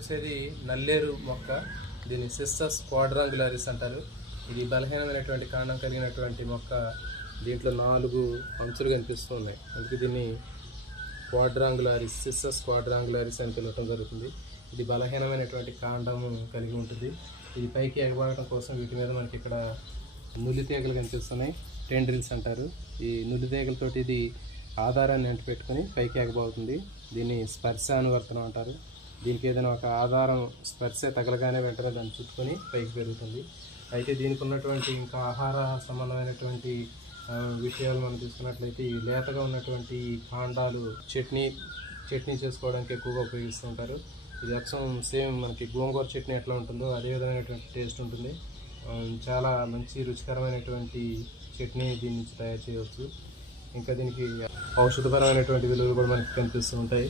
చూసేది నల్లేరు మొక్క. దీన్ని సిస్టస్ క్వాడ్రాంగులారిస్ అంటారు. ఇది బలహీనమైనటువంటి కాండం కలిగినటువంటి మొక్క. దీంట్లో 4 అంచులు కనిపిస్తూ ఉన్నాయి. అందుకే దీన్ని క్వాడ్రాంగులారిస్, సిస్టస్ క్వాడ్రాంగులారిస్ అని పిలవటం జరుగుతుంది. ఇది బలహీనమైనటువంటి కాండము కలిగి ఉంటుంది. ఇది పైకి ఎగబాగటం కోసం వీటి మీద మనకి ఇక్కడ నులి తీగలు కనిపిస్తున్నాయి. టెండ్రిల్స్ అంటారు. ఈ నులి తీగలతోటి ఇది ఆధారాన్ని అంటిపెట్టుకుని పైకి ఎగబాగుతుంది. దీన్ని స్పర్శ అనువర్తనం అంటారు. దీనికి ఏదైనా ఒక ఆధారం స్పర్శ తగలగానే వెంటనే దాన్ని చుట్టుకొని పైకి పెరుగుతుంది. అయితే దీనికి ఉన్నటువంటి ఇంకా ఆహార సంబంధమైనటువంటి విషయాలు మనం తీసుకున్నట్లయితే ఈ లేతగా ఉన్నటువంటి కాండాలు చట్నీ చేసుకోవడానికి ఎక్కువగా ఉపయోగిస్తుంటారు. ఇది అచ్చం సేమ్ మనకి గోంగూర చట్నీ ఎట్లా ఉంటుందో అదే విధమైనటువంటి టేస్ట్ ఉంటుంది. చాలా మంచి రుచికరమైనటువంటి చట్నీ దీని నుంచి తయారు చేయవచ్చు. ఇంకా దీనికి ఔషధపరమైనటువంటి విలువలు కూడా మనకి కనిపిస్తూ ఉంటాయి.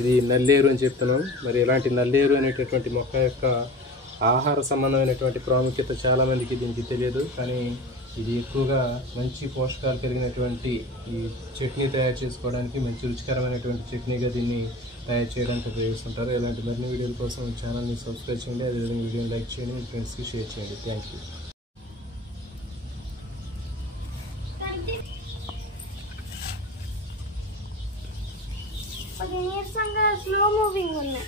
ఇది నల్లేరు అని చెప్తున్నాం. మరి ఇలాంటి నల్లేరు అనేటటువంటి మొక్క యొక్క ఆహార సంబంధమైనటువంటి ప్రాముఖ్యత చాలామందికి దీనికి తెలియదు. కానీ ఇది ఎక్కువగా మంచి పోషకాలు కలిగినటువంటి ఈ చట్నీ తయారు చేసుకోవడానికి, మంచి రుచికరమైనటువంటి చట్నీగా దీన్ని తయారు చేయడానికి ఉపయోగిస్తుంటారు. ఇలాంటి మరిన్ని వీడియోల కోసం ఛానల్ని సబ్స్క్రైబ్ చేయండి. అదేవిధంగా వీడియోని లైక్ చేయండి, మీ ఫ్రెండ్స్కి షేర్ చేయండి. Thank you. నీరసంగా స్లో మూవింగ్ ఉన్నాయి.